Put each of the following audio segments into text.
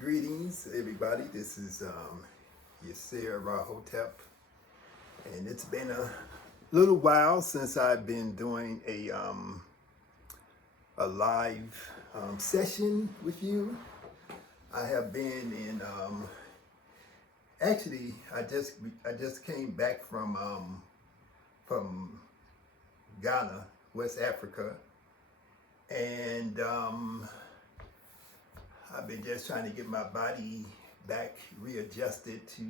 Greetings, everybody. This is Yirser, and it's been a little while since I've been doing a live session with you. I have been in actually I just came back from Ghana, West Africa, and I've been just trying to get my body back readjusted to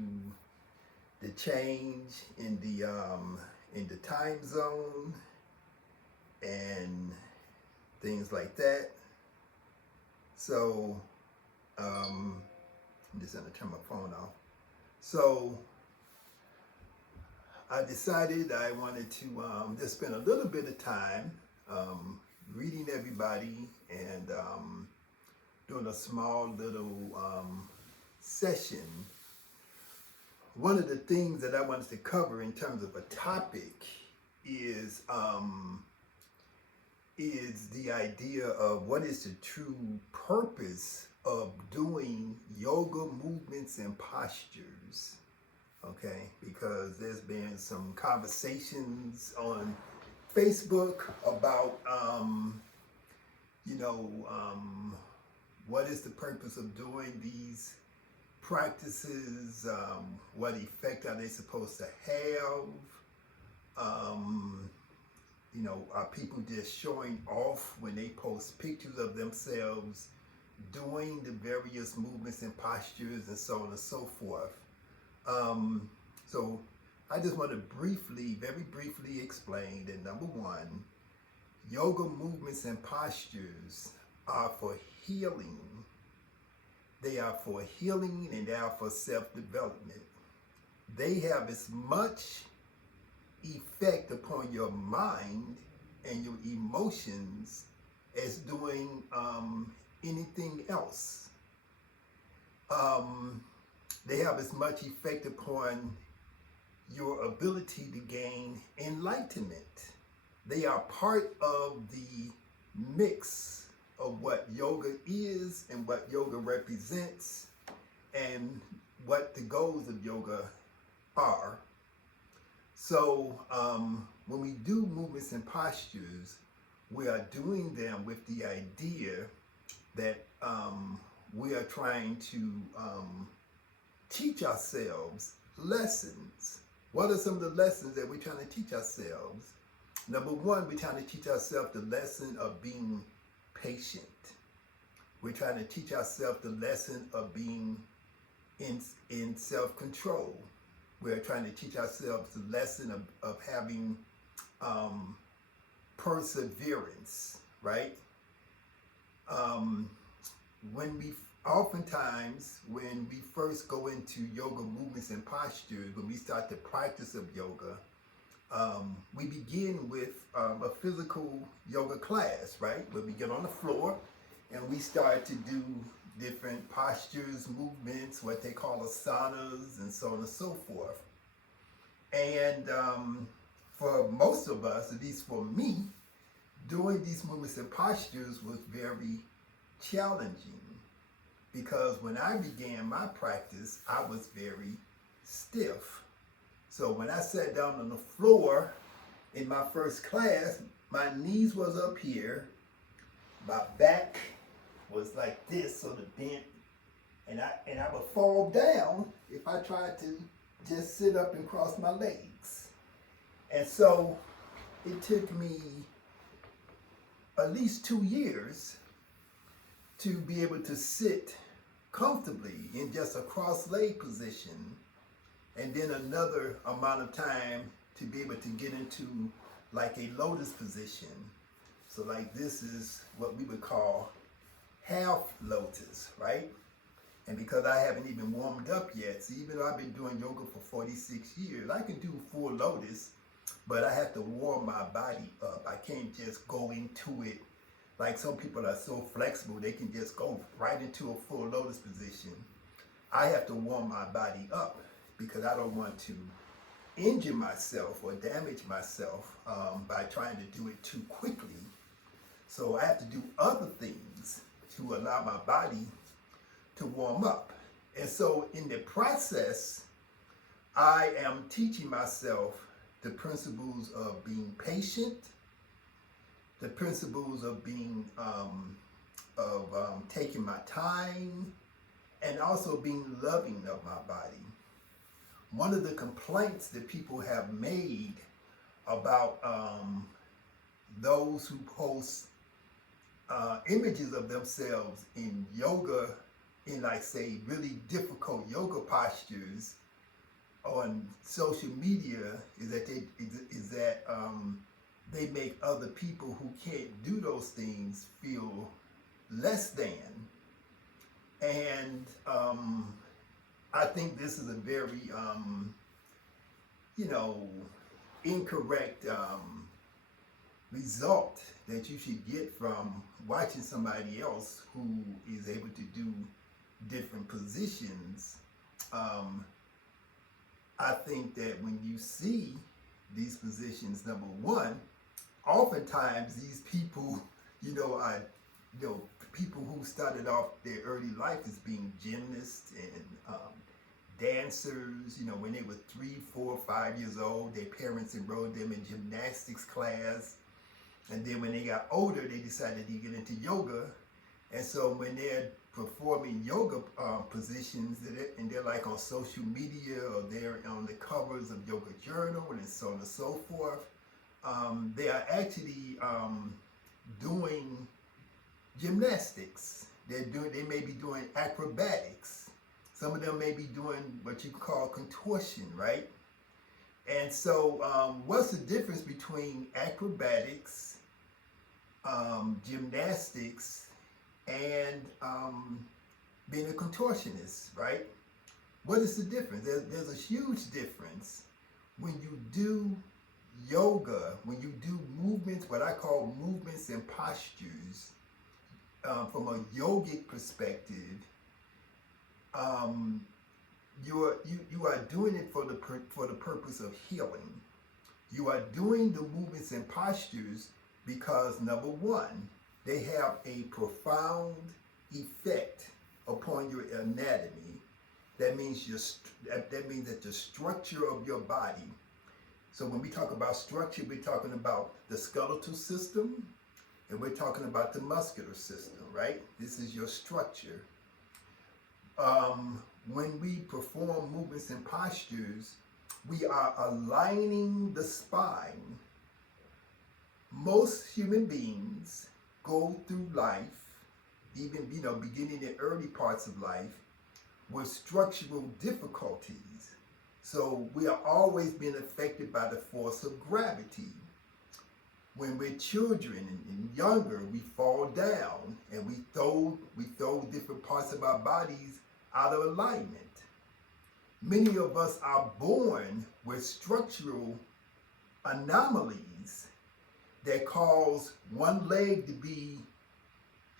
the change in the time zone and things like that. So I'm just gonna turn my phone off. So I decided I wanted to just spend a little bit of time reading everybody and doing a small little session. One of the things that I wanted to cover in terms of a topic is the idea of what is the true purpose of doing yoga movements and postures. Okay, because there's been some conversations on Facebook about what is the purpose of doing these practices? What effect are they supposed to have? Are people just showing off when they post pictures of themselves doing the various movements and postures and so on and so forth? So I just want to very briefly explain that number one, yoga movements and postures are for healing. They are for healing and they are for self-development. They have as much effect upon your mind and your emotions as doing anything else. They have as much effect upon your ability to gain enlightenment. They are part of the mix of what yoga is and what yoga represents and what the goals of yoga are. So when we do movements and postures, we are doing them with the idea that we are trying to teach ourselves lessons. What are some of the lessons that we're trying to teach ourselves? Number one, we're trying to teach ourselves the lesson of being patient. We're trying to teach ourselves the lesson of being in self-control. We're trying to teach ourselves the lesson of having perseverance, right? Oftentimes, when we first go into yoga movements and postures, when we start the practice of yoga, we begin with a physical yoga class, right? Where we get on the floor and we start to do different postures, movements, what they call asanas, and so on and so forth. And for most of us, at least for me, doing these movements and postures was very challenging because when I began my practice, I was very stiff. So when I sat down on the floor in my first class, my knees was up here, my back was like this, sort of bent, and I would fall down if I tried to just sit up and cross my legs. And so it took me at least 2 years to be able to sit comfortably in just a cross-leg position, and then another amount of time to be able to get into like a lotus position. So like this is what we would call half lotus, right? And because I haven't even warmed up yet, so even though I've been doing yoga for 46 years, I can do full lotus, but I have to warm my body up. I can't just go into it like some people are so flexible, they can just go right into a full lotus position. I have to warm my body up because I don't want to injure myself or damage myself by trying to do it too quickly. So I have to do other things to allow my body to warm up. And so in the process, I am teaching myself the principles of being patient, the principles of being taking my time, and also being loving of my body. One of the complaints that people have made about those who post images of themselves in yoga, in like say really difficult yoga postures on social media, is that they make other people who can't do those things feel less than. And I think this is a very incorrect result that you should get from watching somebody else who is able to do different positions. I think that when you see these positions, number one, oftentimes these people, are people who started off their early life as being gymnasts and dancers. When they were 3, 4, 5 years old, their parents enrolled them in gymnastics class. And then when they got older, they decided to get into yoga. And so when they're performing yoga positions, and they're like on social media, or they're on the covers of Yoga Journal and so on and so forth, they are actually doing gymnastics. They may be doing acrobatics. Some of them may be doing what you call contortion, right? And so what's the difference between acrobatics, gymnastics, and being a contortionist, right? What is the difference? There's a huge difference when you do yoga, when you do movements, what I call movements and postures, from a yogic perspective. You are doing it for the purpose of healing. You are doing the movements and postures because, number one, they have a profound effect upon your anatomy. That means that the structure of your body. So when we talk about structure, we're talking about the skeletal system, and we're talking about the muscular system, right? This is your structure. When we perform movements and postures, we are aligning the spine. Most human beings go through life, even beginning in early parts of life, with structural difficulties. So we are always being affected by the force of gravity. When we're children and younger, we fall down and we throw different parts of our bodies out of alignment. Many of us are born with structural anomalies that cause one leg to be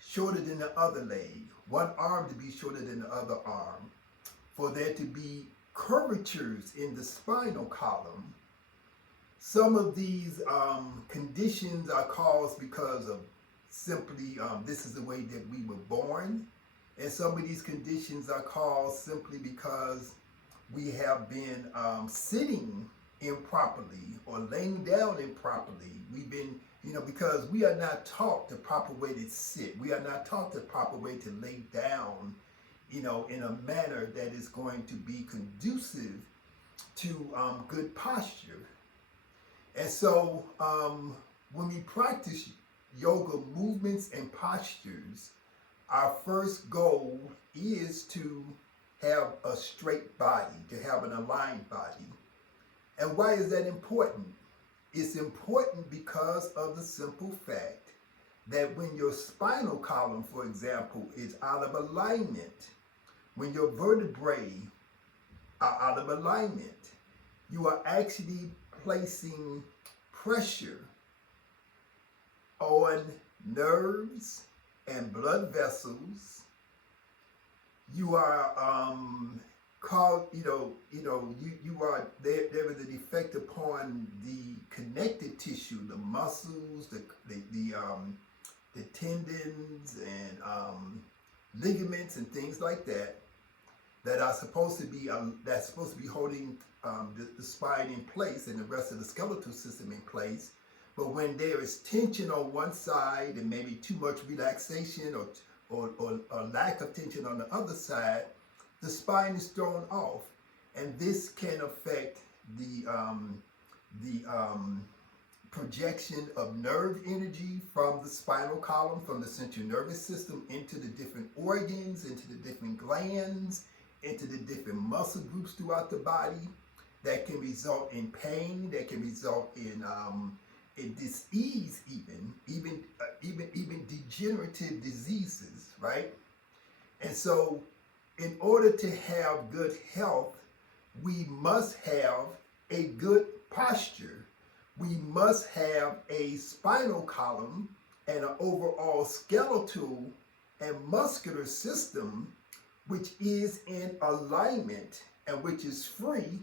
shorter than the other leg, one arm to be shorter than the other arm, for there to be curvatures in the spinal column. Some of these conditions are caused because of simply this is the way that we were born, and some of these conditions are caused simply because we have been sitting improperly or laying down improperly. We've been, because we are not taught the proper way to sit. We are not taught the proper way to lay down, in a manner that is going to be conducive to good posture. And so when we practice yoga movements and postures, our first goal is to have a straight body, to have an aligned body. And why is that important? It's important because of the simple fact that when your spinal column, for example, is out of alignment, when your vertebrae are out of alignment, you are actually placing pressure on nerves and blood vessels. You are you are there is an effect upon the connective tissue, the muscles, the tendons, and ligaments and things like that that are supposed to be holding the spine in place and the rest of the skeletal system in place. But when there is tension on one side and maybe too much relaxation or lack of tension on the other side, the spine is thrown off, and this can affect the projection of nerve energy from the spinal column, from the central nervous system into the different organs, into the different glands, into the different muscle groups throughout the body. That can result in pain. That can result in disease, even degenerative diseases, right? And so, in order to have good health, we must have a good posture. We must have a spinal column and an overall skeletal and muscular system which is in alignment and which is free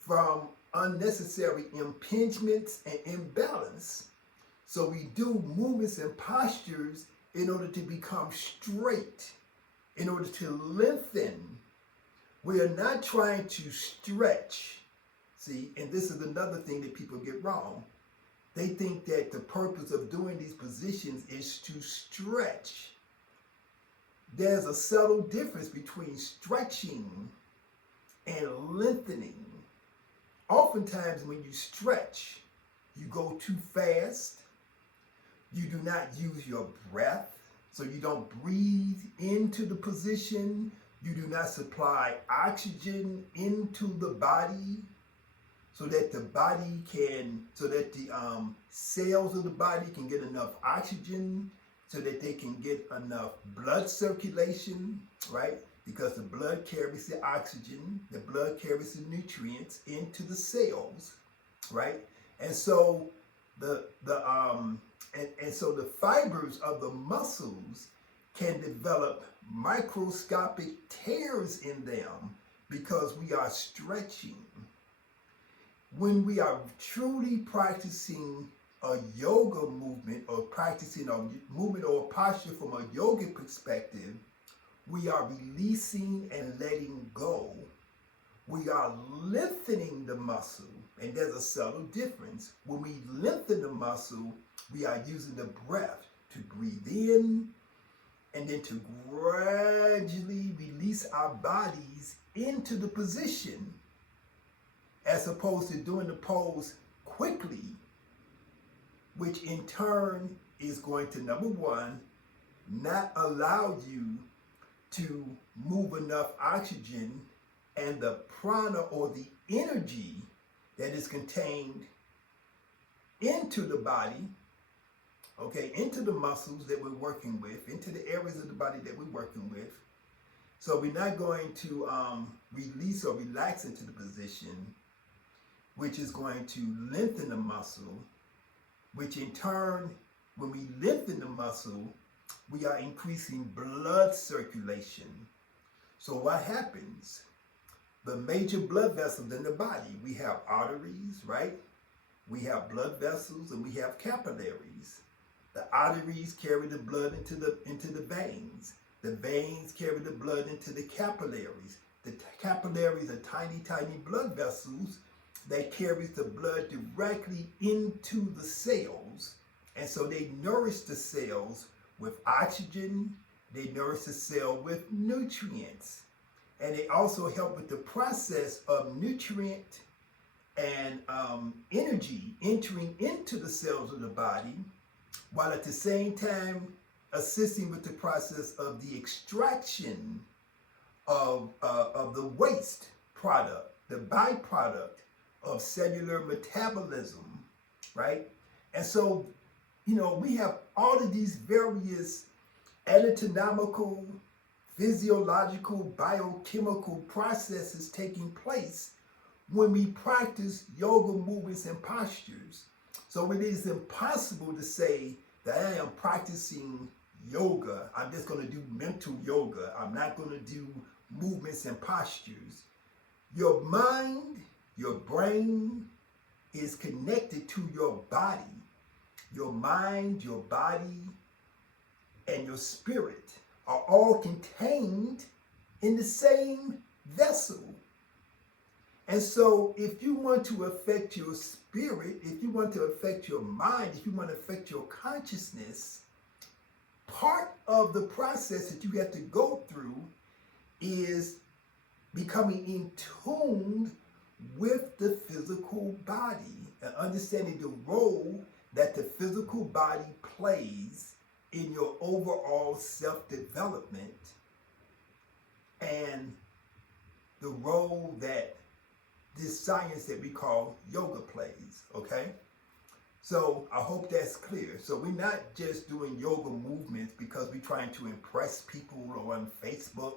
from unnecessary impingements and imbalance. So we do movements and postures in order to become straight, in order to lengthen. We are not trying to stretch. See, and this is another thing that people get wrong. They think that the purpose of doing these positions is to stretch. There's a subtle difference between stretching and lengthening. Oftentimes when you stretch, you go too fast. You do not use your breath, so you don't breathe into the position. You do not supply oxygen into the body so that the cells of the body can get enough oxygen, so that they can get enough blood circulation, right? Because the blood carries the oxygen, the blood carries the nutrients into the cells, right? And so the fibers of the muscles can develop microscopic tears in them because we are stretching. When we are truly practicing a yoga movement or practicing a movement or a posture from a yoga perspective, we are releasing and letting go. We are lengthening the muscle, and there's a subtle difference. When we lengthen the muscle, we are using the breath to breathe in and then to gradually release our bodies into the position, as opposed to doing the pose quickly, which in turn is going to, number one, not allow you to move enough oxygen and the prana or the energy that is contained into the body, okay, into the muscles that we're working with, into the areas of the body that we're working with. So we're not going to release or relax into the position, which is going to lengthen the muscle, which in turn, when we lengthen the muscle, we are increasing blood circulation. So what happens? The major blood vessels in the body, we have arteries, right? We have blood vessels and we have capillaries. The arteries carry the blood into the veins. The veins carry the blood into the capillaries. The capillaries are tiny, tiny blood vessels that carries the blood directly into the cells. And so they nourish the cells with oxygen, they nourish the cell with nutrients. And they also help with the process of nutrient and energy entering into the cells of the body, while at the same time assisting with the process of the extraction of the waste product, the byproduct of cellular metabolism, right? And so, we have all of these various anatomical, physiological, biochemical processes taking place when we practice yoga movements and postures. So it is impossible to say that I am practicing yoga. I'm just going to do mental yoga. I'm not going to do movements and postures. Your mind, your brain is connected to your body. Your mind, your body, and your spirit are all contained in the same vessel. And so if you want to affect your spirit, if you want to affect your mind, if you want to affect your consciousness, part of the process that you have to go through is becoming in tune with the physical body and understanding the role that the physical body plays in your overall self-development and the role that this science that we call yoga plays, okay? So I hope that's clear. So we're not just doing yoga movements because we're trying to impress people on Facebook.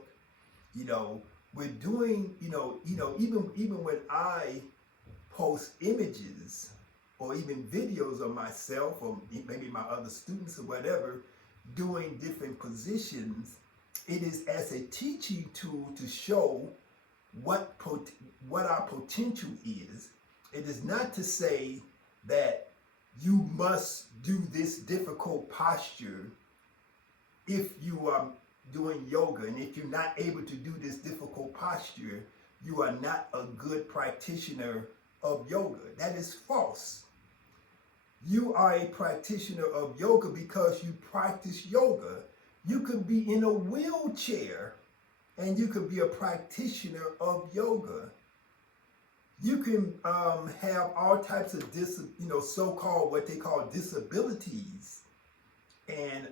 You know, we're doing, even when I post images or even videos of myself or maybe my other students or whatever, doing different positions, it is as a teaching tool to show what our potential is. It is not to say that you must do this difficult posture if you are doing yoga, and if you're not able to do this difficult posture, you are not a good practitioner of yoga. That is false. You are a practitioner of yoga because you practice yoga. You could be in a wheelchair and you could be a practitioner of yoga. You can have all types of so-called what they call disabilities, and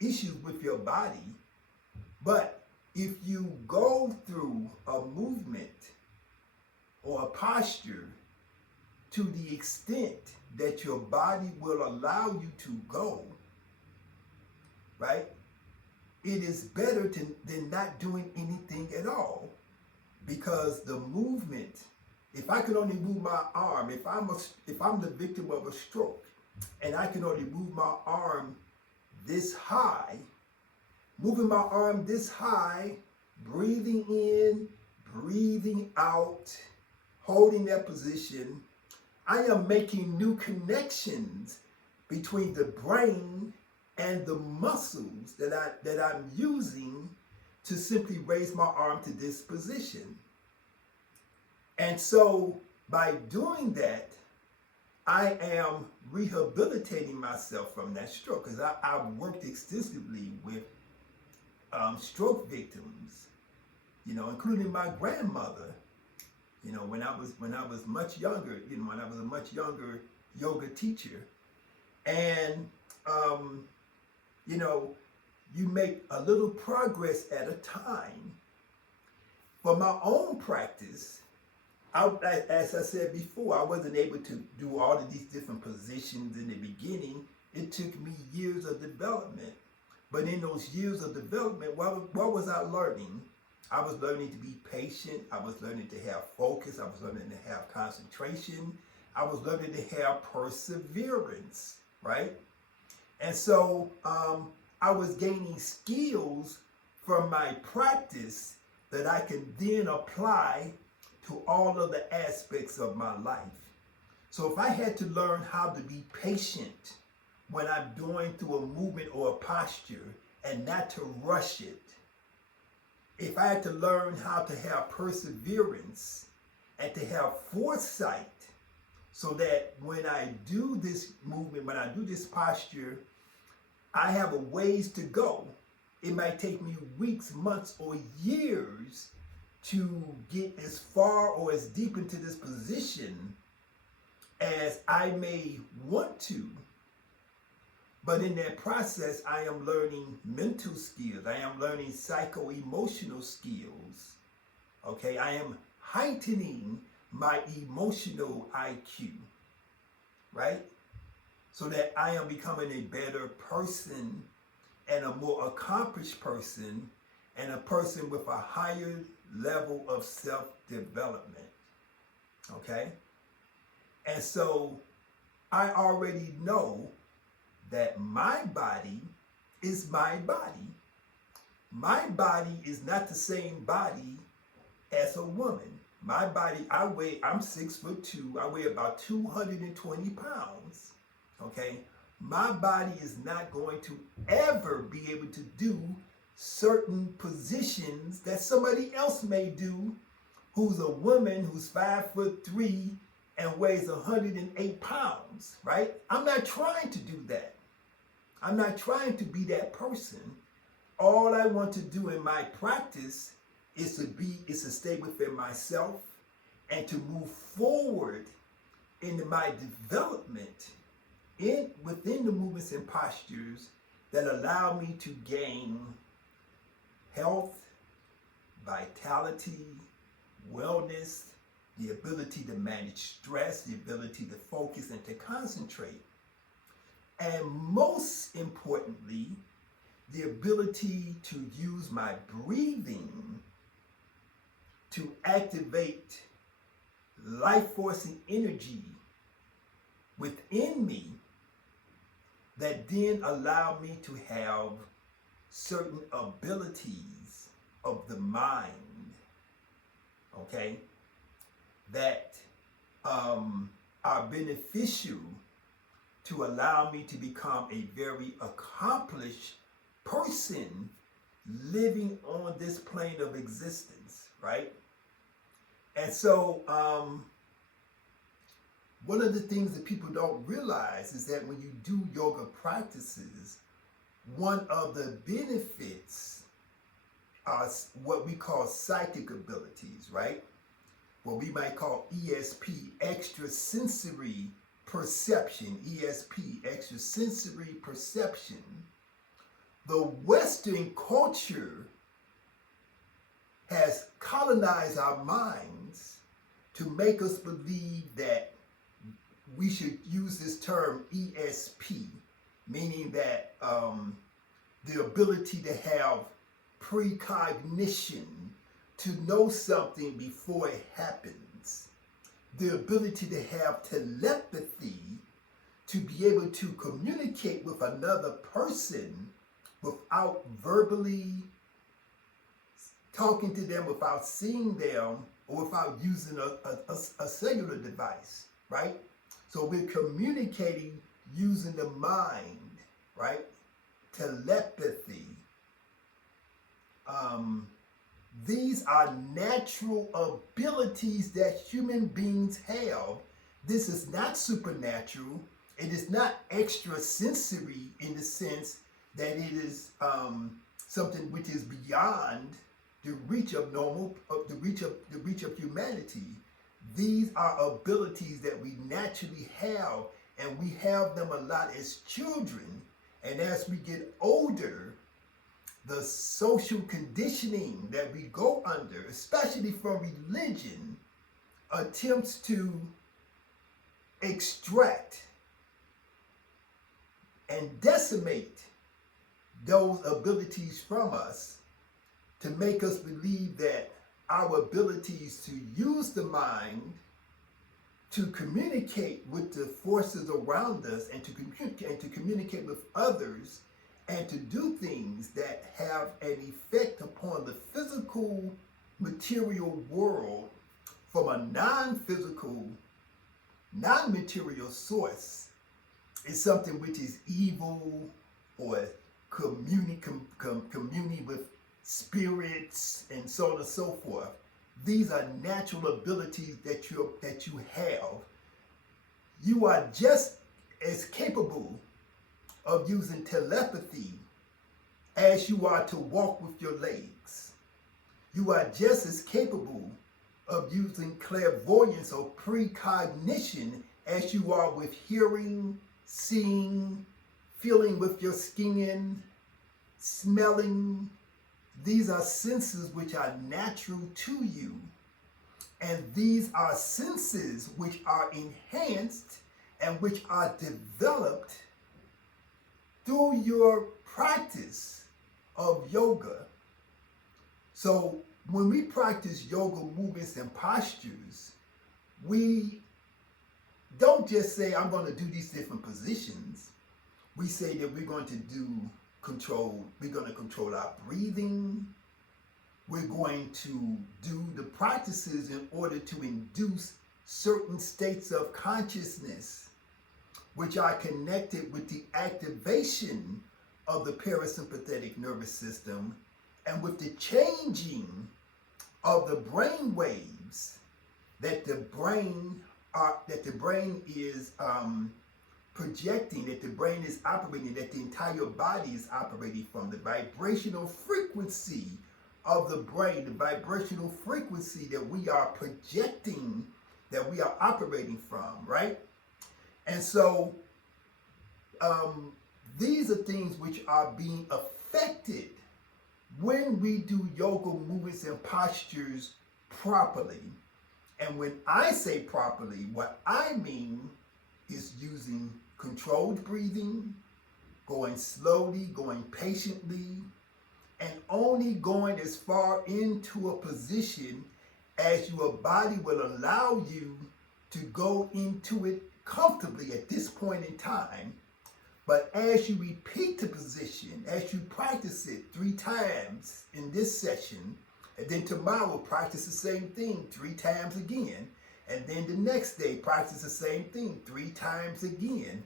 issues with your body. But if you go through a movement or a posture to the extent that your body will allow you to go, right? It is better than not doing anything at all, because the movement, if I can only move my arm, if I'm the victim of a stroke and I can only move my arm this high, moving my arm this high, breathing in, breathing out, holding that position, I am making new connections between the brain and the muscles that I'm using to simply raise my arm to this position. And so by doing that, I am rehabilitating myself from that stroke, because I've worked extensively with stroke victims, including my grandmother, when I was much younger, when I was a much younger yoga teacher. And you make a little progress at a time. For my own practice, as I said before, I wasn't able to do all of these different positions in the beginning. It took me years of development. But in those years of development, what was I learning? I was learning to be patient. I was learning to have focus. I was learning to have concentration. I was learning to have perseverance, right? And so I was gaining skills from my practice that I can then apply to all of the aspects of my life. So if I had to learn how to be patient when I'm going through a movement or a posture and not to rush it, if I had to learn how to have perseverance and to have foresight so that when I do this movement, when I do this posture, I have a ways to go. It might take me weeks, months, or years to get as far or as deep into this position as I may want to. But in that process, I am learning mental skills. I am learning psycho-emotional skills. Okay, I am heightening my emotional IQ, right? So that I am becoming a better person and a more accomplished person and a person with a higher level of self-development, okay? And so I already know that my body is my body. My body is not the same body as a woman. My body, I'm 6'2", I weigh about 220 pounds, okay? my body is not going to ever be able to do certain positions that somebody else may do who's a woman who's 5'3" and weighs 108 pounds, right? I'm not trying to do that. I'm not trying to be that person. All I want to do in my practice is to stay within myself and to move forward into my development within the movements and postures that allow me to gain health, vitality, wellness, the ability to manage stress, the ability to focus and to concentrate. And most importantly, the ability to use my breathing to activate life force and energy within me that then allow me to have certain abilities of the mind, okay, that are beneficial to allow me to become a very accomplished person living on this plane of existence, right? And so one of the things that people don't realize is that when you do yoga practices, one of the benefits are what we call psychic abilities, right? What we might call ESP, extrasensory perception, ESP, extrasensory perception. The Western culture has colonized our minds to make us believe that we should use this term ESP, meaning that the ability to have precognition, to know something before it happens, the ability to have telepathy, to be able to communicate with another person without verbally talking to them, without seeing them, or without using a cellular device, right? So we're communicating using the mind, right? Telepathy. These are natural abilities that human beings have. This is not supernatural. It is not extrasensory in the sense that it is something which is beyond the reach of the reach of humanity. These are abilities that we naturally have, and we have them a lot as children. And as we get older, the social conditioning that we go under, especially from religion, attempts to extract and decimate those abilities from us to make us believe that our abilities to use the mind to communicate with the forces around us and to communicate with others and to do things that have an effect upon the physical material world from a non-physical, non-material source is something which is evil or communing with spirits and so on and so forth. These are natural abilities that you have. You are just as capable of using telepathy as you are to walk with your legs. You are just as capable of using clairvoyance or precognition as you are with hearing, seeing, feeling with your skin, smelling. These are senses which are natural to you. And these are senses which are enhanced and which are developed through your practice of yoga. So when we practice yoga movements and postures, we don't just say, I'm going to do these different positions. We say that we're going to control our breathing. We're going to do the practices in order to induce certain states of consciousness. which are connected with the activation of the parasympathetic nervous system and with the changing of the brain waves that the brain is projecting, that the brain is operating, that the entire body is operating from. The vibrational frequency of the brain, the vibrational frequency that we are projecting, that we are operating from, right? And so these are things which are being affected when we do yoga movements and postures properly. And when I say properly, what I mean is using controlled breathing, going slowly, going patiently, and only going as far into a position as your body will allow you to go into it comfortably at this point in time. But as you repeat the position, as you practice it 3 times in this session, and then tomorrow practice the same thing 3 times again, and then the next day practice the same thing 3 times again.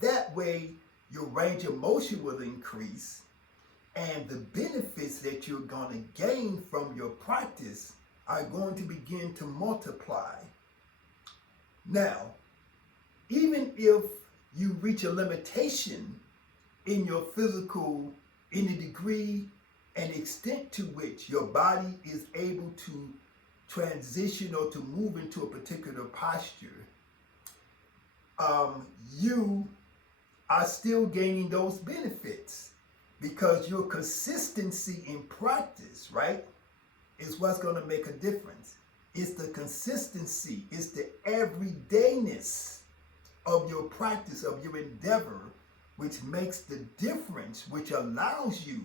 That way your range of motion will increase, and the benefits that you're going to gain from your practice are going to begin to multiply. Now, even if you reach a limitation in your physical, in the degree and extent to which your body is able to transition or to move into a particular posture, you are still gaining those benefits, because your consistency in practice, right, is what's going to make a difference. It's the consistency, it's the everydayness of your practice, of your endeavor, which makes the difference, which allows you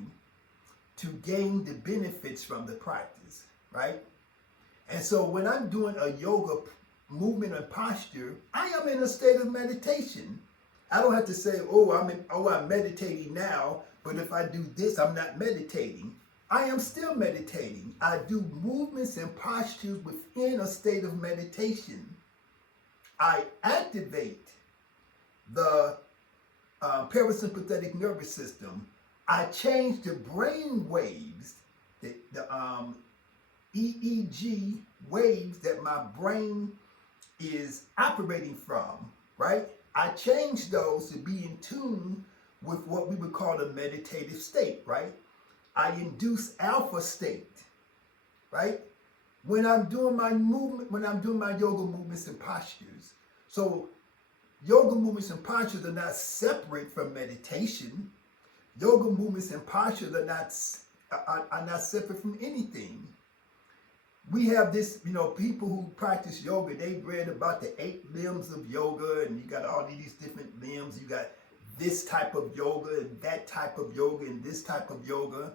to gain the benefits from the practice, right? And so when I'm doing a yoga movement and posture, I am in a state of meditation. I don't have to say, I'm meditating now, but if I do this, I'm not meditating. I am still meditating. I do movements and postures within a state of meditation. I activate the parasympathetic nervous system. I change the brain waves, the EEG waves that my brain is operating from, right? I change those to be in tune with what we would call a meditative state, right? I induce alpha state, right? When I'm doing my movement, when I'm doing my yoga movements and postures. So yoga movements and postures are not separate from meditation. Yoga movements and postures are not separate from anything. We have this, people who practice yoga, they've read about the 8 limbs of yoga, and you got all these different limbs. You got this type of yoga, and that type of yoga, and this type of yoga.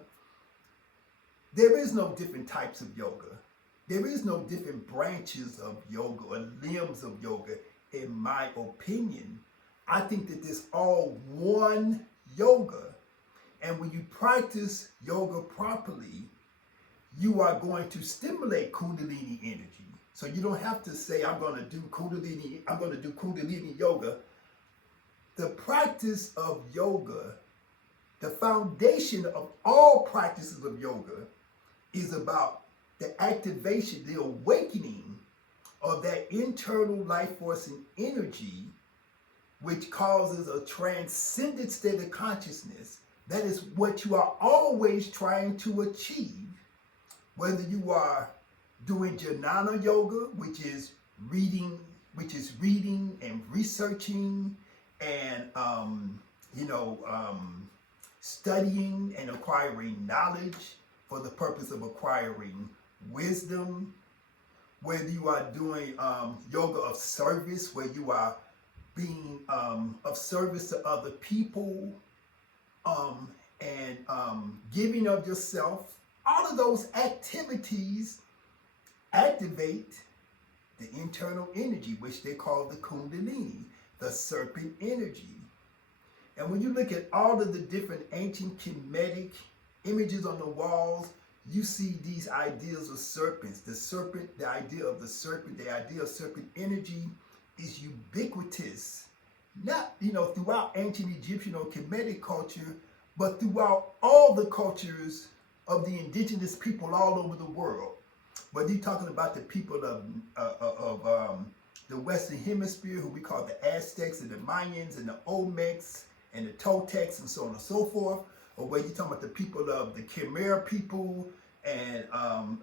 There is no different types of yoga. There is no different branches of yoga or limbs of yoga, in my opinion. I think that there's all one yoga. And when you practice yoga properly, you are going to stimulate Kundalini energy. So you don't have to say, I'm going to do Kundalini yoga. The practice of yoga, the foundation of all practices of yoga, is about the activation, the awakening of that internal life force and energy, which causes a transcendent state of consciousness. That is what you are always trying to achieve. Whether you are doing Jnana yoga, which is reading and researching and studying and acquiring knowledge for the purpose of acquiring wisdom. Whether you are doing yoga of service, where you are being of service to other people, and giving of yourself. All of those activities activate the internal energy, which they call the Kundalini, the serpent energy. And when you look at all of the different ancient KEMETIC images on the walls, you see these ideas of serpents. The serpent, the idea of serpent energy is ubiquitous. not, throughout ancient Egyptian or Kemetic culture, but throughout all the cultures of the indigenous people all over the world. Whether you're talking about the people of the Western Hemisphere, who we call the Aztecs and the Mayans and the Olmecs and the Toltecs and so on and so forth, or whether you're talking about the people of the Khmer people and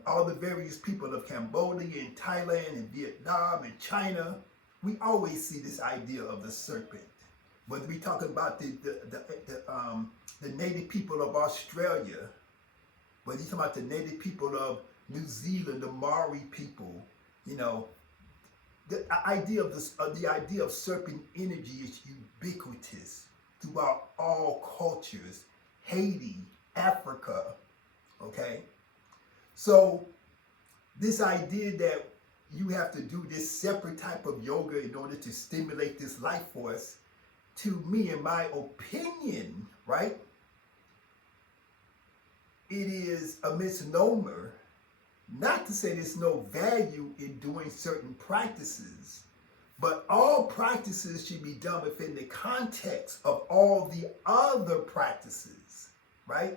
all the various people of Cambodia and Thailand and Vietnam and China, we always see this idea of the serpent. Whether we're talking about the native people of Australia, whether you're talking about the native people of New Zealand, the Maori people, the idea of serpent energy is ubiquitous throughout all cultures. Haiti, Africa, okay? So this idea that you have to do this separate type of yoga in order to stimulate this life force, to me, in my opinion, right, it is a misnomer. Not to say there's no value in doing certain practices, but all practices should be done within the context of all the other practices, right?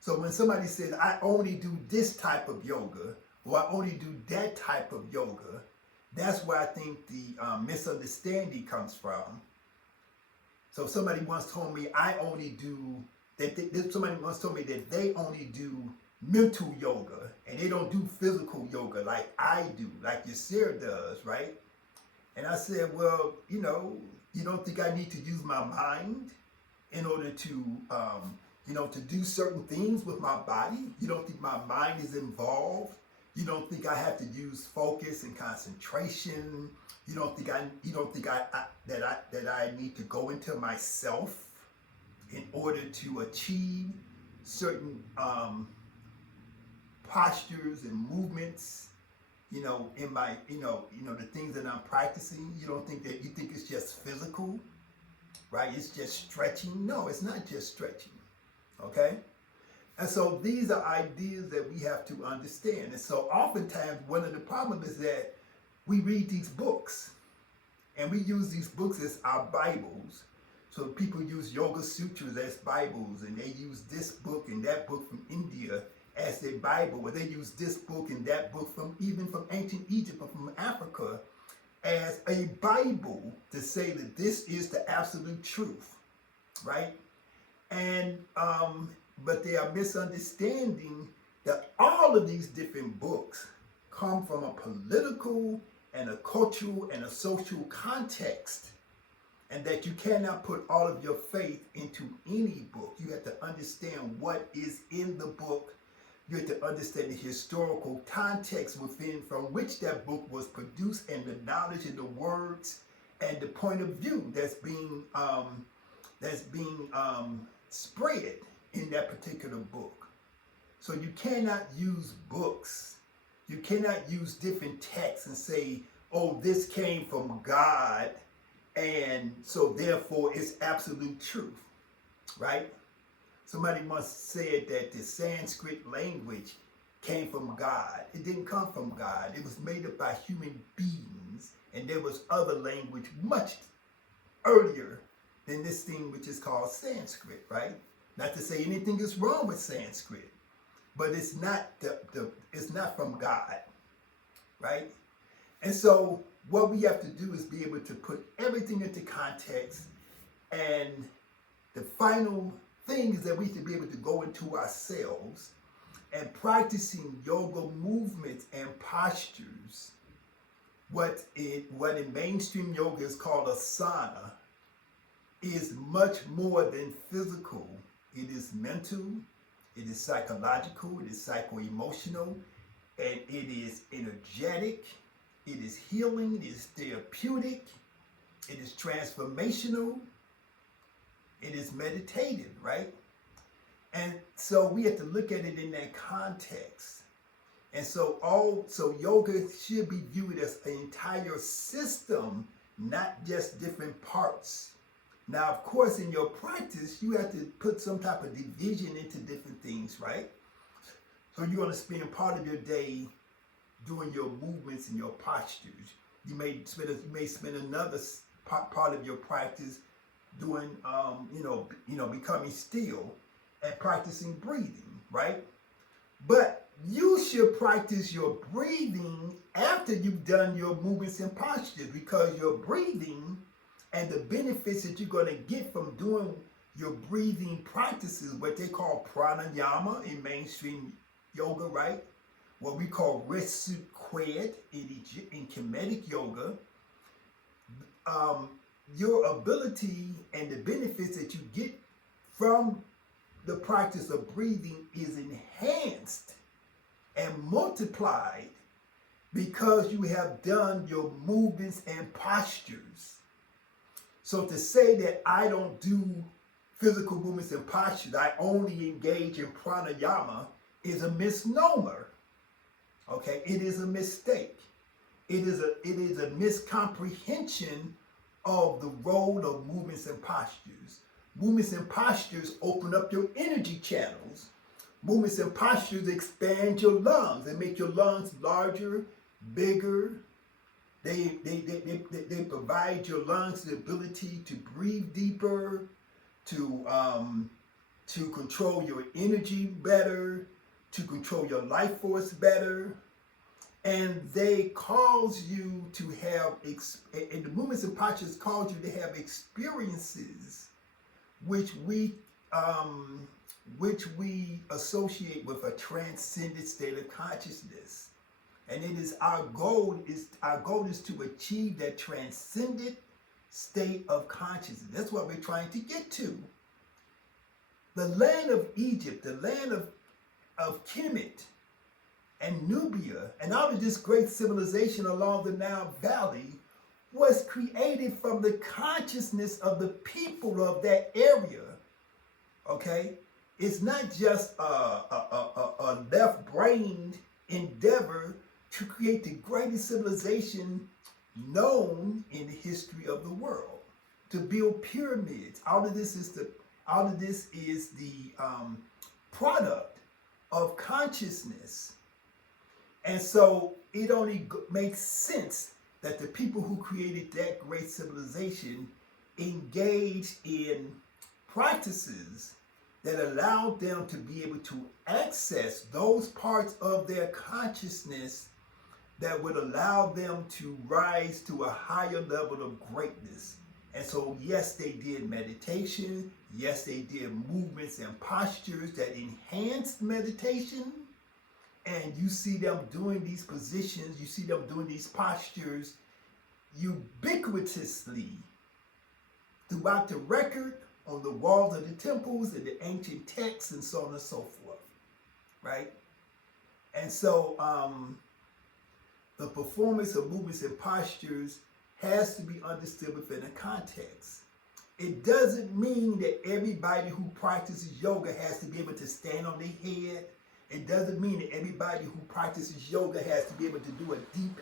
So when somebody says, I only do this type of yoga, or I only do that type of yoga, that's where I think the misunderstanding comes from. So somebody once told me somebody once told me that they only do mental yoga and they don't do physical yoga like I do, like Yirser does, right? And I said, well, you don't think I need to use my mind in order to, to do certain things with my body? You don't think my mind is involved? You don't think I have to use focus and concentration? You don't think that I need to go into myself in order to achieve certain postures and movements, in my, the things that I'm practicing? You think it's just physical, right? It's just stretching. No, it's not just stretching, okay? And so these are ideas that we have to understand. And so oftentimes one of the problems is that we read these books and we use these books as our Bibles. So people use Yoga Sutras as Bibles, and they use this book and that book from India as their Bible, or they use this book and that book from ancient Egypt or from Africa as a Bible to say that this is the absolute truth, right? And but they are misunderstanding that all of these different books come from a political and a cultural and a social context, and that you cannot put all of your faith into any book. You have to understand what is in the book. You have to understand the historical context from which that book was produced, and the knowledge and the words and the point of view that's being spread in that particular book. So you cannot use books. You cannot use different texts and say, oh, this came from God, and so therefore it's absolute truth, right? Somebody once said that the Sanskrit language came from God. It didn't come from God. It was made up by human beings, and there was other language much earlier than this thing which is called Sanskrit, right? Not to say anything is wrong with Sanskrit, but it's not it's not from God, right? And so what we have to do is be able to put everything into context, and the final thing is that we have to be able to go into ourselves and practicing yoga movements and postures. What in mainstream yoga is called asana is much more than physical. It is mental, it is psychological, it is psycho-emotional, and it is energetic, it is healing, it is therapeutic, it is transformational, it is meditative, right? And so we have to look at it in that context. And so yoga should be viewed as an entire system, not just different parts. Now, of course, in your practice, you have to put some type of division into different things, right? So you're going to spend part of your day doing your movements and your postures. You may spend another part of your practice doing, becoming still and practicing breathing, right? But you should practice your breathing after you've done your movements and postures, because your breathing and the benefits that you're going to get from doing your breathing practices, what they call pranayama in mainstream yoga, right? What we call Yirser in KEMETIC yoga. Your ability and the benefits that you get from the practice of breathing is enhanced and multiplied because you have done your movements and postures. So to say that I don't do physical movements and postures, I only engage in pranayama, is a misnomer. Okay, it is a mistake. It is a miscomprehension of the role of movements and postures. Movements and postures open up your energy channels. Movements and postures expand your lungs and make your lungs larger, bigger. They provide your lungs the ability to breathe deeper, to control your energy better, to control your life force better. And they cause you to have, and the movements and postures cause you to have experiences which we associate with a transcendent state of consciousness. And it is our goal is to achieve that transcendent state of consciousness. That's what we're trying to get to. The land of Egypt, the land of Kemet and Nubia, and all of this great civilization along the Nile Valley was created from the consciousness of the people of that area. Okay? It's not just a left-brained endeavor to create the greatest civilization known in the history of the world, to build pyramids. All of this is the product of consciousness. And so it only makes sense that the people who created that great civilization engaged in practices that allowed them to be able to access those parts of their consciousness that would allow them to rise to a higher level of greatness. And so, yes, they did meditation. Yes, they did movements and postures that enhanced meditation. And you see them doing these positions, you see them doing these postures ubiquitously throughout the record, on the walls of the temples and the ancient texts and so on and so forth, right? And so the performance of movements and postures has to be understood within a context. It doesn't mean that everybody who practices yoga has to be able to stand on their head. It doesn't mean that everybody who practices yoga has to be able to do a deep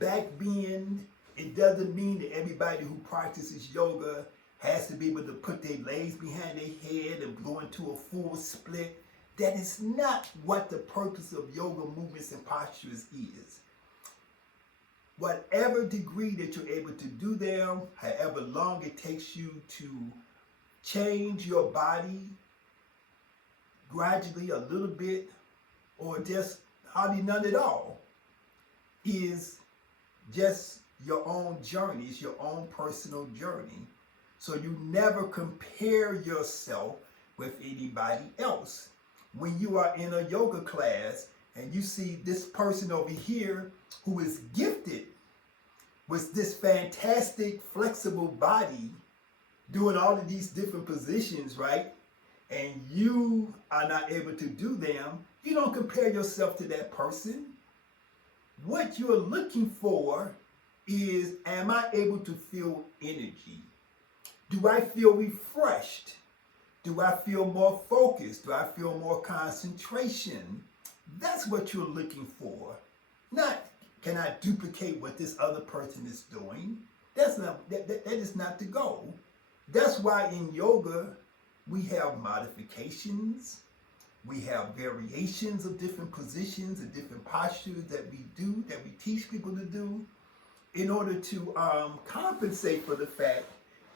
back bend. It doesn't mean that everybody who practices yoga has to be able to put their legs behind their head and go into a full split. That is not what the purpose of yoga movements and postures is. Whatever degree that you're able to do them, however long it takes you to change your body gradually a little bit, or just hardly none at all, is just your own journey. It's your own personal journey. So you never compare yourself with anybody else. When you are in a yoga class and you see this person over here who is gifted with this fantastic flexible body doing all of these different positions, right? And you are not able to do them, you don't compare yourself to that person. What you're looking for is, am I able to feel energy? Do I feel refreshed? Do I feel more focused? Do I feel more concentration? That's what you're looking for. Not, can I duplicate what this other person is doing? That is not the goal. That's why in yoga, we have modifications, we have variations of different positions and different postures that we do, that we teach people to do. in order to compensate for the fact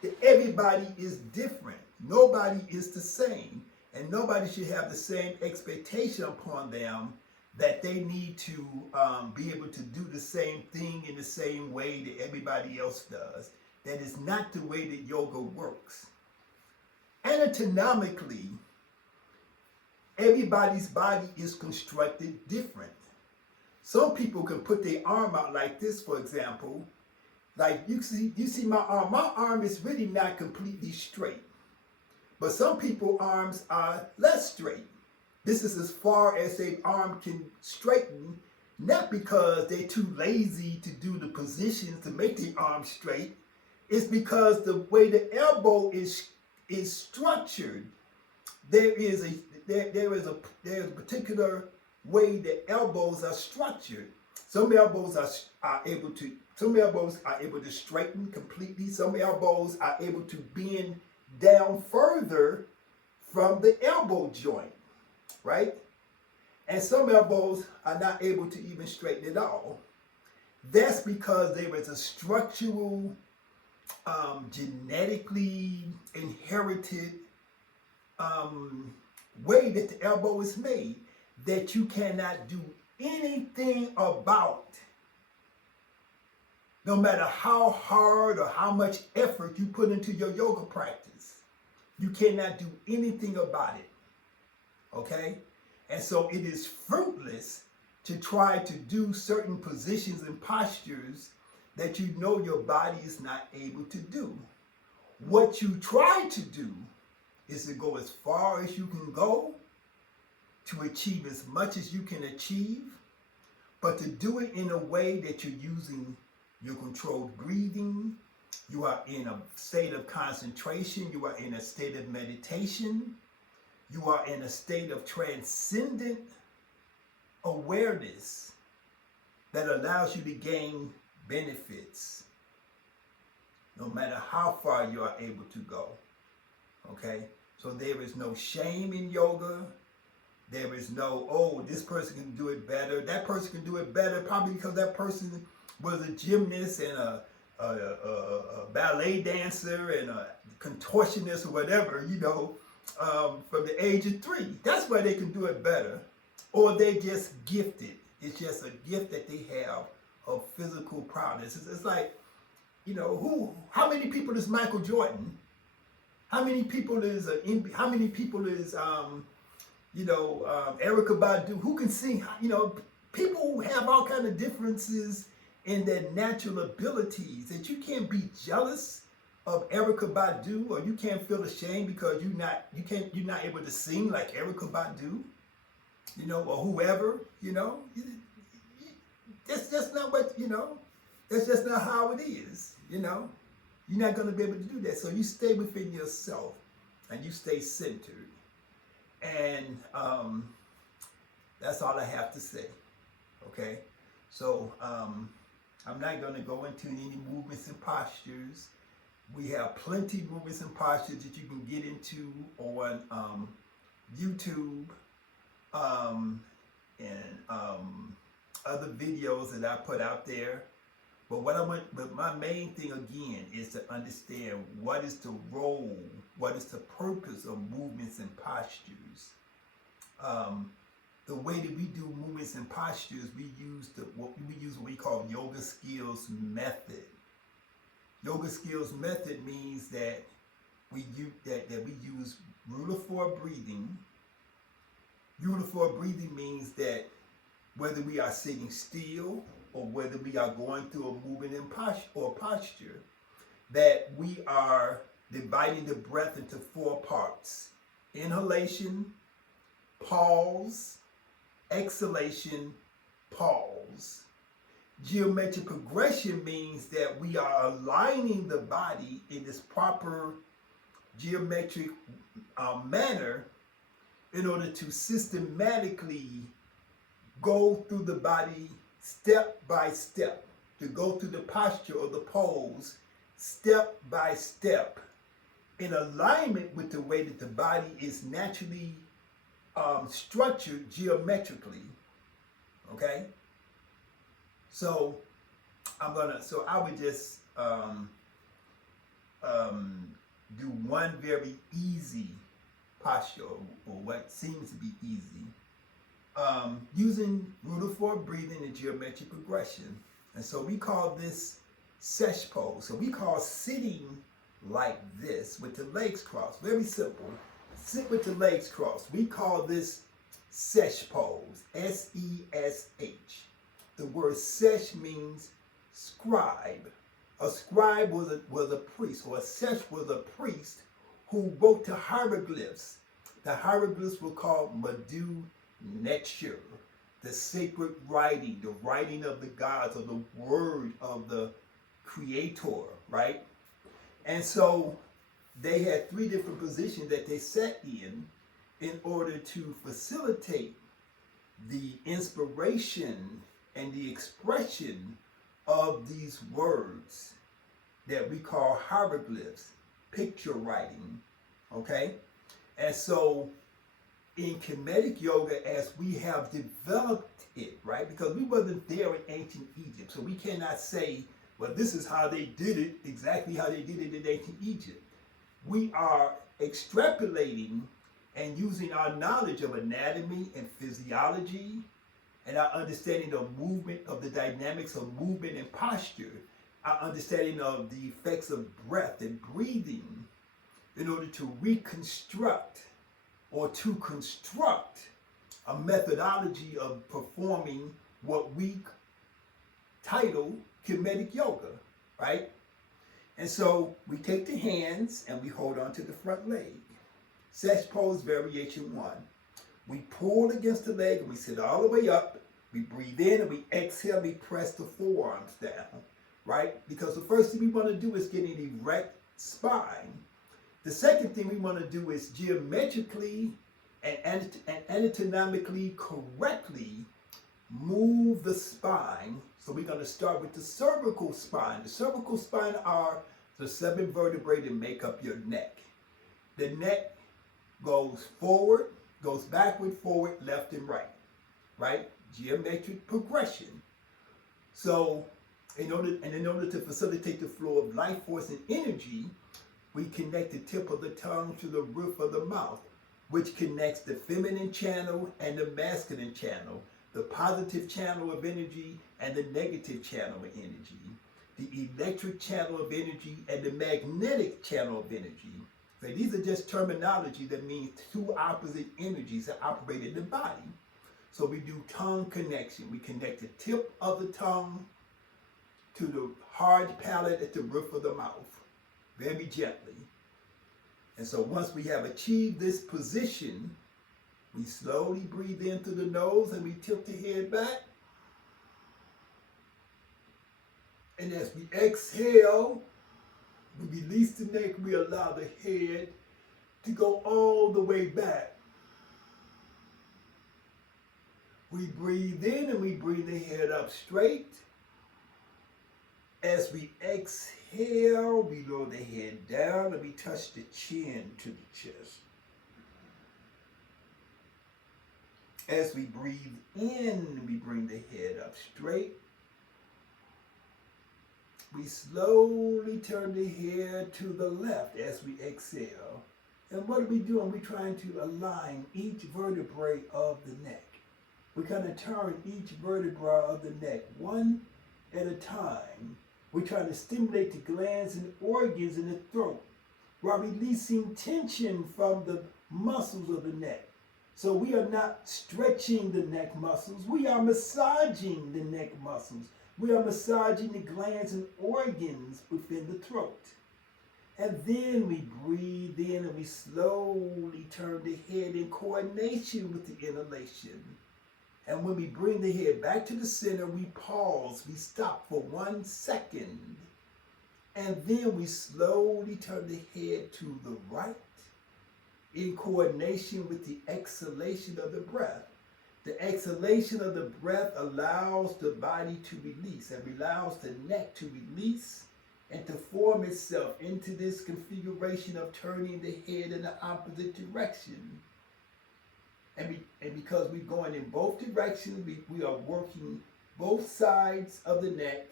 that everybody is different. Nobody is the same. And nobody should have the same expectation upon them that they need to be able to do the same thing in the same way that everybody else does. That is not the way that yoga works. Anatomically, everybody's body is constructed different. Some people can put their arm out like this, for example. Like you see my arm. My arm is really not completely straight. But some people's arms are less straight. This is as far as their arm can straighten, not because they're too lazy to do the positions to make their arm straight. It's because the way the elbow is structured, there is a particular way the elbows are structured. Some elbows are able to straighten completely. Some elbows are able to bend down further from the elbow joint, right? And some elbows are not able to even straighten at all. That's because there is a structural, genetically inherited way that the elbow is made that you cannot do anything about. No matter how hard or how much effort you put into your yoga practice, you cannot do anything about it, okay? And so it is fruitless to try to do certain positions and postures that you know your body is not able to do. What you try to do is to go as far as you can go, to achieve as much as you can achieve, but to do it in a way that you're using your controlled breathing. You are in a state of concentration. You are in a state of meditation. You are in a state of transcendent awareness that allows you to gain benefits no matter how far you are able to go. Okay? So there is no shame in yoga. There is no, oh, this person can do it better. That person can do it better probably because that person was a gymnast and a ballet dancer and a contortionist or whatever, from the age of 3. That's why they can do it better. Or they're just gifted. It's just a gift that they have of physical prowess. It's like, how many people is Michael Jordan? How many people is Erykah Badu? Who can sing? People have all kind of differences in their natural abilities that you can't be jealous of Erykah Badu, or you can't feel ashamed because you're not able to sing like Erykah Badu, or whoever, that's just not what, that's just not how it is, You're not going to be able to do that. So you stay within yourself and you stay centered. And that's all I have to say. Okay? So I'm not going to go into any movements and postures. We have plenty of movements and postures that you can get into on YouTube and other videos that I put out there. But my main thing again is to understand what is the role, what is the purpose of movements and postures. The way that we do movements and postures, we use what we call yoga skills method. Yoga skills method means that we use rule of 4 breathing. Rule of 4 breathing means that whether we are sitting still or whether we are going through a movement in posture, that we are dividing the breath into 4 parts: inhalation, pause, exhalation, pause. Geometric progression means that we are aligning the body in this proper geometric manner in order to systematically go through the body step by step, to go through the posture or the pose step by step in alignment with the way that the body is naturally structured geometrically. Okay? So So I would just do one very easy posture, or what seems to be easy, using rutherford breathing and geometric progression. And so we call this Sesh Pose. So we call sitting like this with the legs crossed. Very simple. Sit with the legs crossed. We call this Sesh Pose. S-E-S-H. The word sesh means scribe. A scribe was a priest, or a sesh was a priest who wrote the hieroglyphs. The hieroglyphs were called Madu Netshur, the sacred writing, the writing of the gods, or the word of the creator, right? And so they had three different positions that they sat in order to facilitate the inspiration and the expression of these words that we call hieroglyphs, picture writing, okay? And so in Kemetic yoga, as we have developed it, right? Because we wasn't there in ancient Egypt, so we cannot say, well, this is how they did it, exactly how they did it in ancient Egypt. We are extrapolating and using our knowledge of anatomy and physiology and our understanding of movement, of the dynamics of movement and posture, our understanding of the effects of breath and breathing in order to reconstruct or to construct a methodology of performing what we title Kemetic yoga, right? And so we take the hands and we hold on to the front leg. Sesh Pose Variation 1. We pull against the leg and we sit all the way up. We breathe in and we exhale, we press the forearms down, right? Because the first thing we want to do is get an erect spine. The second thing we want to do is geometrically and anatomically correctly move the spine. So we're going to start with the cervical spine. The cervical spine are the 7 vertebrae that make up your neck. The neck goes forward, goes backward, forward, left, and right? Geometric progression. So in order to facilitate the flow of life force and energy, we connect the tip of the tongue to the roof of the mouth, which connects the feminine channel and the masculine channel, the positive channel of energy and the negative channel of energy, the electric channel of energy and the magnetic channel of energy. So these are just terminology that means two opposite energies that operate in the body. So we do tongue connection. We connect the tip of the tongue to the hard palate at the roof of the mouth, very gently. And so once we have achieved this position, we slowly breathe in through the nose and we tilt the head back. And as we exhale, we release the neck, we allow the head to go all the way back. We breathe in and we bring the head up straight. As we exhale, we lower the head down and we touch the chin to the chest. As we breathe in, we bring the head up straight. We slowly turn the head to the left as we exhale. And what are we doing? We're trying to align each vertebrae of the neck. We kind of turn each vertebra of the neck one at a time. We're trying to stimulate the glands and organs in the throat while releasing tension from the muscles of the neck. So we are not stretching the neck muscles. We are massaging the neck muscles. We are massaging the glands and organs within the throat. And then we breathe in and we slowly turn the head in coordination with the inhalation. And when we bring the head back to the center, we pause, we stop for 1 second. And then we slowly turn the head to the right in coordination with the exhalation of the breath. The exhalation of the breath allows the body to release and allows the neck to release and to form itself into this configuration of turning the head in the opposite direction. And because we're going in both directions, we are working both sides of the neck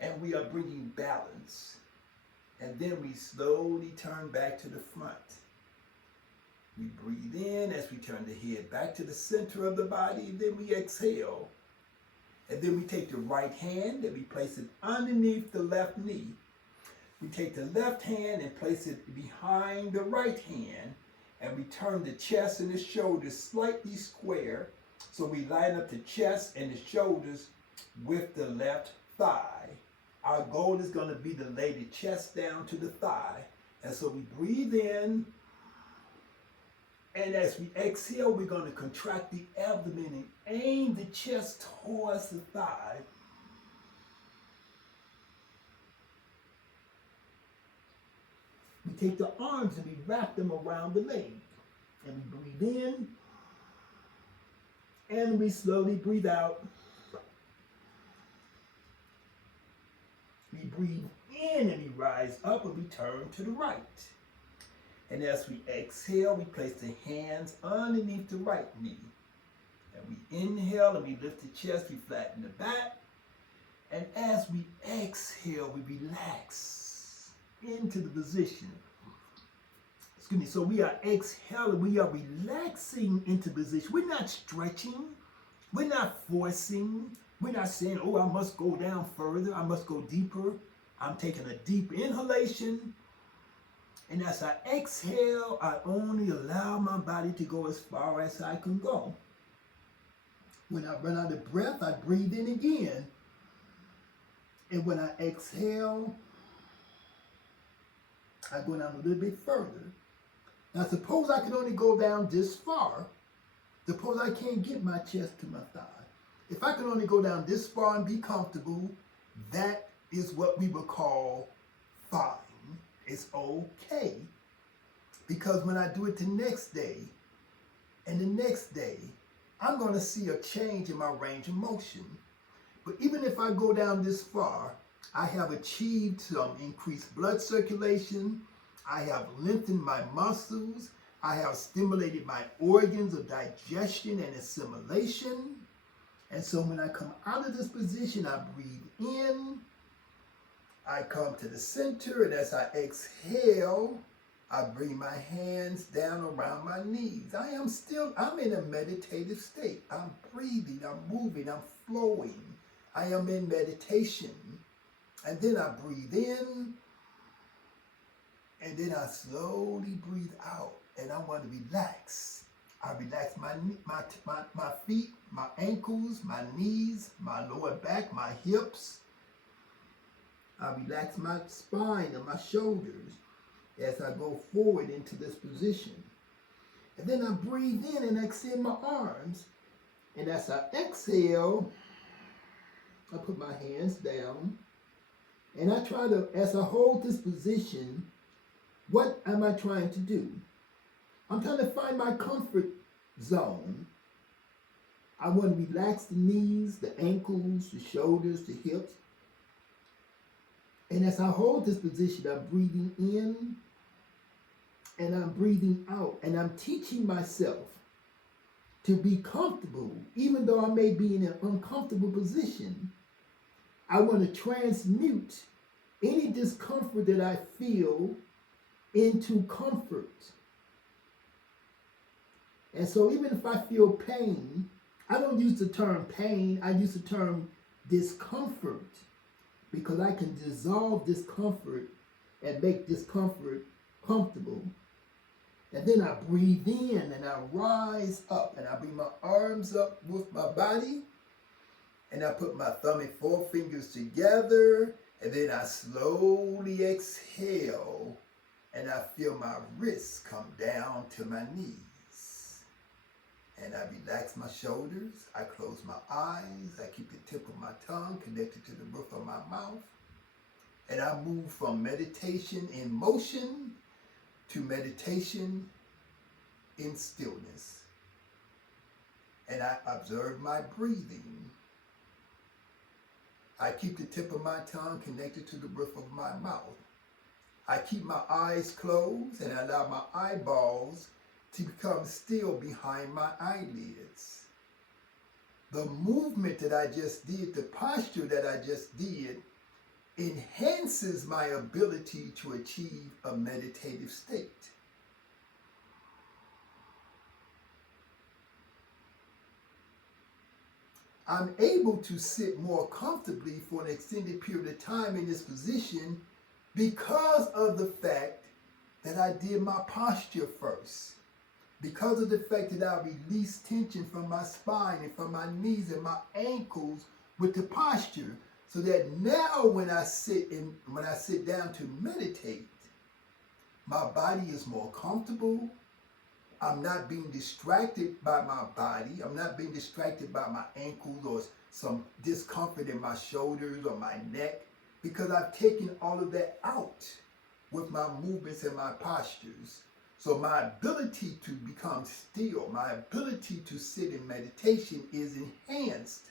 And we are bringing balance. And then we slowly turn back to the front. We breathe in as we turn the head back to the center of the body. And then we exhale. And then we take the right hand and we place it underneath the left knee. We take the left hand and place it behind the right hand. And we turn the chest and the shoulders slightly square. So we line up the chest and the shoulders with the left thigh. Our goal is going to be to lay the chest down to the thigh. And so we breathe in. And as we exhale, we're going to contract the abdomen and aim the chest towards the thigh. We take the arms and we wrap them around the leg. And we breathe in. And we slowly breathe out. We breathe in and we rise up and we turn to the right. And as we exhale, we place the hands underneath the right knee. And we inhale and we lift the chest, we flatten the back. And as we exhale, we relax into the position. Excuse me, so we are exhaling, we are relaxing into position. We're not stretching, we're not forcing, we're not saying, oh, I must go down further, I must go deeper. I'm taking a deep inhalation. And as I exhale, I only allow my body to go as far as I can go. When I run out of breath, I breathe in again. And when I exhale, I go down a little bit further. Now, suppose I can only go down this far. Suppose I can't get my chest to my thigh. If I can only go down this far and be comfortable, that is what we would call fine. It's okay. Because when I do it the next day and the next day, I'm going to see a change in my range of motion. But even if I go down this far, I have achieved some increased blood circulation. I have lengthened my muscles. I have stimulated my organs of digestion and assimilation. And so when I come out of this position, I breathe in. I come to the center, and as I exhale, I bring my hands down around my knees. I'm in a meditative state. I'm breathing, I'm moving, I'm flowing. I am in meditation. And then I breathe in, and then I slowly breathe out, and I want to relax. I relax my feet, my ankles, my knees, my lower back, my hips. I relax my spine and my shoulders as I go forward into this position. And then I breathe in and extend my arms. And as I exhale, I put my hands down. And I try to, as I hold this position, what am I trying to do? I'm trying to find my comfort zone. I want to relax the knees, the ankles, the shoulders, the hips. And as I hold this position, I'm breathing in and I'm breathing out. And I'm teaching myself to be comfortable, even though I may be in an uncomfortable position. I want to transmute any discomfort that I feel into comfort. And so even if I feel pain, I don't use the term pain, I use the term discomfort. Because I can dissolve discomfort and make discomfort comfortable. And then I breathe in and I rise up and I bring my arms up with my body. And I put my thumb and forefingers together. And then I slowly exhale. And I feel my wrists come down to my knees. And I relax my shoulders, I close my eyes, I keep the tip of my tongue connected to the roof of my mouth. And I move from meditation in motion to meditation in stillness. And I observe my breathing. I keep the tip of my tongue connected to the roof of my mouth. I keep my eyes closed and I allow my eyeballs to become still behind my eyelids. The movement that I just did, the posture that I just did, enhances my ability to achieve a meditative state. I'm able to sit more comfortably for an extended period of time in this position because of the fact that I did my posture first. Because of the fact that I released tension from my spine and from my knees and my ankles with the posture, so that now when I sit down to meditate, my body is more comfortable. I'm not being distracted by my body. I'm not being distracted by my ankles or some discomfort in my shoulders or my neck, because I've taken all of that out with my movements and my postures. So my ability to become still, my ability to sit in meditation is enhanced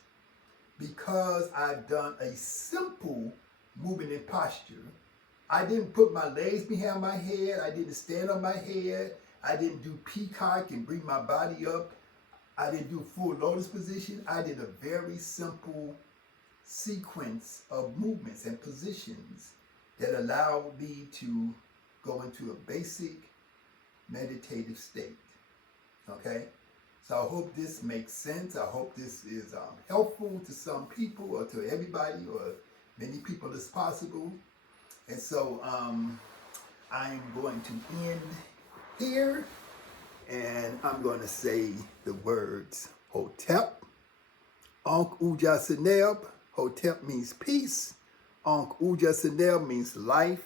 because I've done a simple movement and posture. I didn't put my legs behind my head. I didn't stand on my head. I didn't do peacock and bring my body up. I didn't do full lotus position. I did a very simple sequence of movements and positions that allowed me to go into a basic meditative state. Okay? So I hope this makes sense. I hope this is helpful to some people or to everybody or many people as possible. And so I'm going to end here, and I'm going to say the words Hotep, Ankh Uja Seneb. Hotep means peace. Ankh Uja Seneb means life,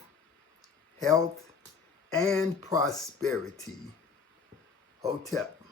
health, and prosperity. Hotep.